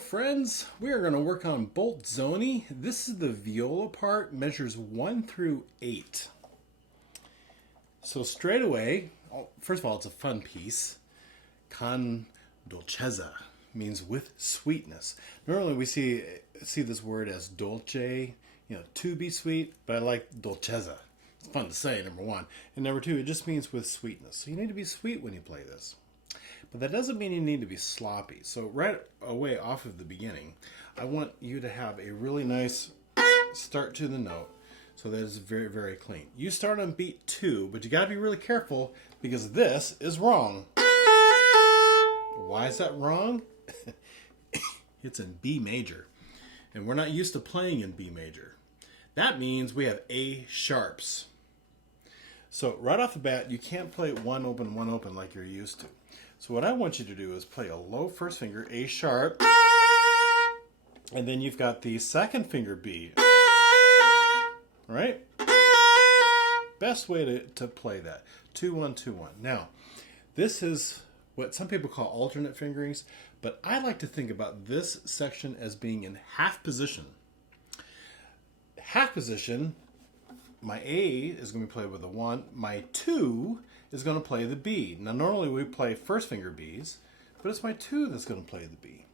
friends, we are going to work on Bolzoni. This is the viola part, measures 1 through 8. So straight away, first of all, it's a fun piece. Con dolcezza means with sweetness. Normally we see this word as dolce, to be sweet, but I like dolcezza. It's fun to say, number one. And number two, it just means with sweetness. So you need to be sweet when you play this. But that doesn't mean you need to be sloppy. So right away off of the beginning, I want you to have a really nice start to the note so that it's very, very clean. You start on beat 2, but you got to be really careful because this is wrong. Why is that wrong? It's in B major, and we're not used to playing in B major. That means we have A sharps. So right off the bat, you can't play one open like you're used to. So what I want you to do is play a low first finger, A sharp, and then you've got the second finger B, right? Best way to play that, 2-1, 2-1. Now, this is what some people call alternate fingerings, but I like to think about this section as being in half position. Half position, my A is going to be played with a 1, my 2 is going to play the B. Now normally we play first finger Bs, but it's my 2 that's going to play the B.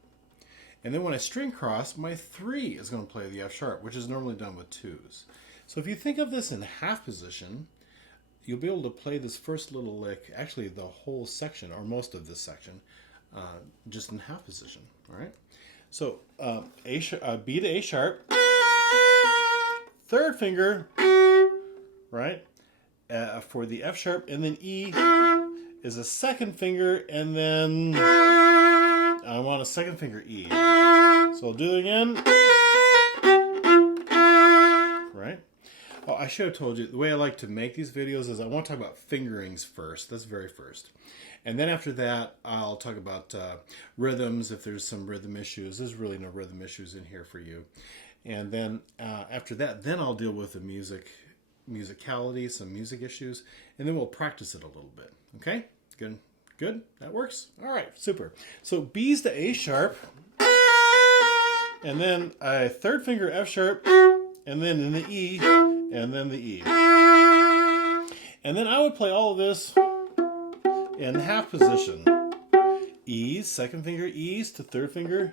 And then when I string cross, my 3 is going to play the F sharp, which is normally done with 2s. So if you think of this in half position, you'll be able to play this first little lick, actually the whole section, or most of this section, just in half position, all right? So B to A sharp, third finger, right? For the F sharp, and then E is a second finger, and then I want a second finger E. So I'll do it again. Right? Oh, I should have told you, the way I like to make these videos is I want to talk about fingerings first. That's very first. And then after that, I'll talk about rhythms, if there's some rhythm issues. There's really no rhythm issues in here for you. And then after that, then I'll deal with the musicality, some music issues, and then we'll practice it a little bit. Okay? Good? Good? That works? All right, super. So B's to A sharp, and then a third finger F sharp, and then in the E, and then the E. And then I would play all of this in half position. E's, second finger E's to third finger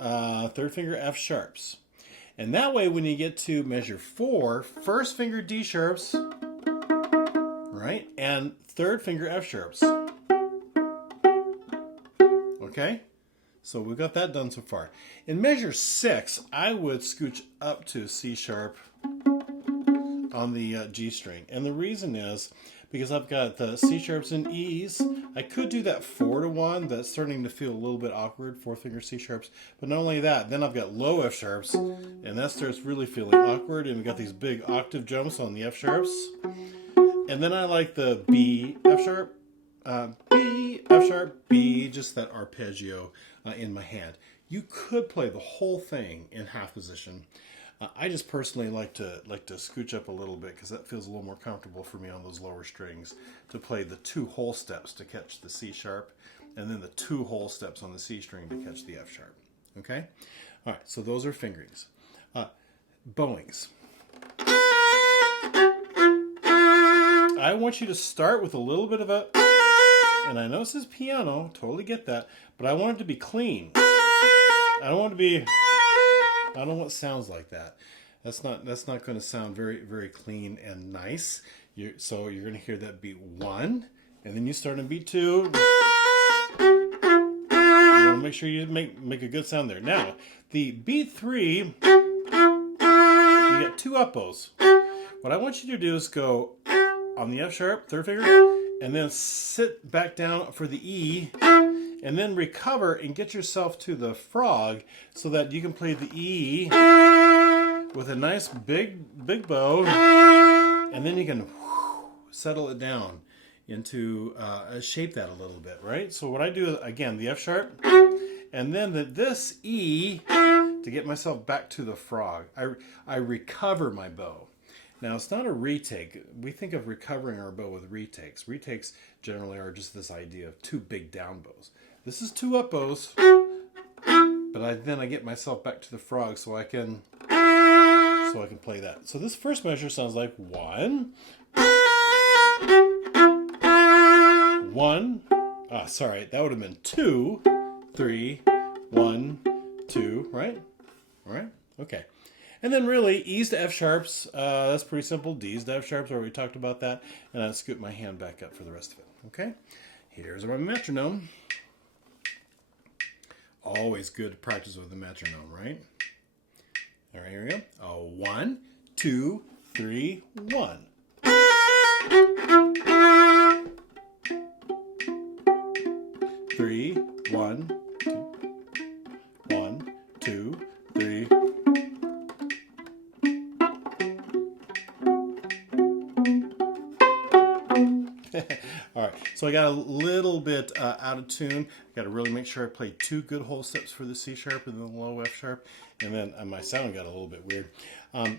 F sharps. And that way, when you get to measure 4, first finger D sharps, right, and third finger F sharps. Okay? So we've got that done so far. In measure 6, I would scooch up to C sharp on the G string. And the reason is because I've got the C sharps and E's. I could do that 4-1. That's starting to feel a little bit awkward, 4th finger C sharps. But not only that, then I've got low F sharps, and that starts really feeling awkward. And we've got these big octave jumps on the F sharps. And then I like the B, F sharp, B, F sharp, B, just that arpeggio in my hand. You could play the whole thing in half position. I just personally like to scooch up a little bit because that feels a little more comfortable for me on those lower strings to play the 2 whole steps to catch the C sharp, and then the 2 whole steps on the C string to catch the F sharp. Okay? All right, so those are fingerings. Bowings. I want you to start with a little bit of a, and I know this is piano, totally get that, but I want it to be clean. I don't want it to be, I don't want sounds like that. That's not going to sound very, very clean and nice. So you're going to hear that beat 1, and then you start on beat 2. You want to make sure you make a good sound there. Now, the beat 3, you got 2 up bows. What I want you to do is go on the F sharp, third finger, and then sit back down for the E, and then recover and get yourself to the frog so that you can play the E with a nice big bow, and then you can settle it down into shape that a little bit, right? So what I do is, again, the F sharp, and then this E to get myself back to the frog. I recover my bow. Now, it's not a retake. We think of recovering our bow with retakes. Retakes generally are just this idea of 2 big down bows. This is 2 up bows. But then I get myself back to the frog so I can play that. So this first measure sounds like 1, 1. Sorry, that would have been 2, 3, 1, 2, right? All right, okay. And then really, E's to F sharps, that's pretty simple. D's to F sharps, where we talked about that. And I'll scoot my hand back up for the rest of it, okay? Here's my metronome. Always good to practice with the metronome, right? All right, here we go. 1, 2, 3, 1. 3, 1, 2, 1, 2, 3. All right, so I got a little bit out of tune. Got to really make sure I play 2 good whole steps for the C sharp and then the low F sharp, and then my sound got a little bit weird.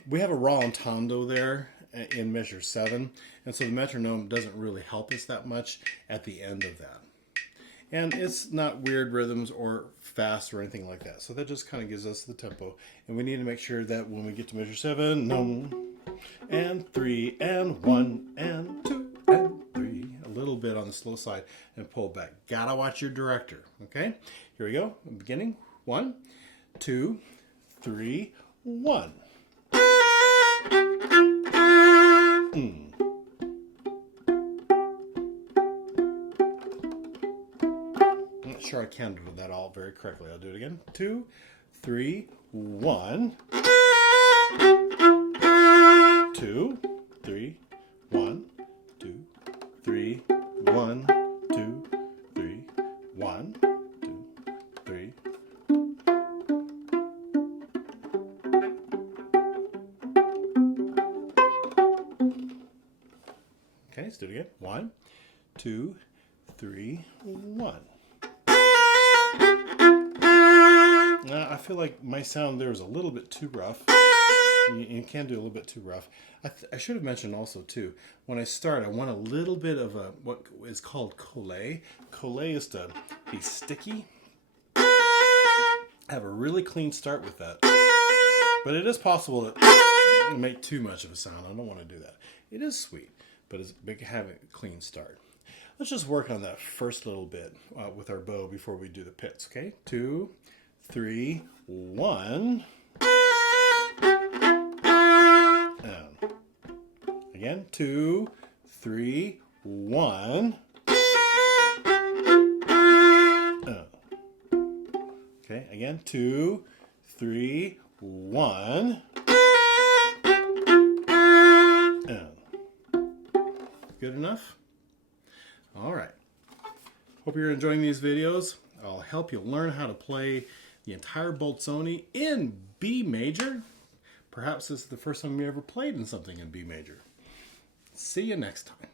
We have a rallentando there in measure 7, and so the metronome doesn't really help us that much at the end of that. And it's not weird rhythms or fast or anything like that. So that just kind of gives us the tempo. And we need to make sure that when we get to measure 7, and 3, and 1, and 2, and 3, a little bit on the slow side and pull back. Gotta watch your director, okay? Here we go, beginning. 1, 2, 3, 1. I'm not sure I can do that all very correctly. I'll do it again. 2, 3, 1. 2, 3, 1, 2, 3, 1, 2, 3, 1, 2, 3. Okay, let's do it again. 1, 2, 3, 1. I feel like my sound there is a little bit too rough. You can do a little bit too rough. I should have mentioned also too, when I start, I want a little bit of what is called collé. Collé is to be sticky. Have a really clean start with that. But it is possible to make too much of a sound. I don't want to do that. It is sweet, but it's big having a clean start. Let's just work on that first little bit with our bow before we do the pits, okay? 2, 3, 1. Again, 2, 3, 1. Okay, again, 2, 3, 1. Good enough? All right. Hope you're enjoying these videos. I'll help you learn how to play the entire Bolzoni in B major. Perhaps this is the first time you ever played in something in B major. See you next time.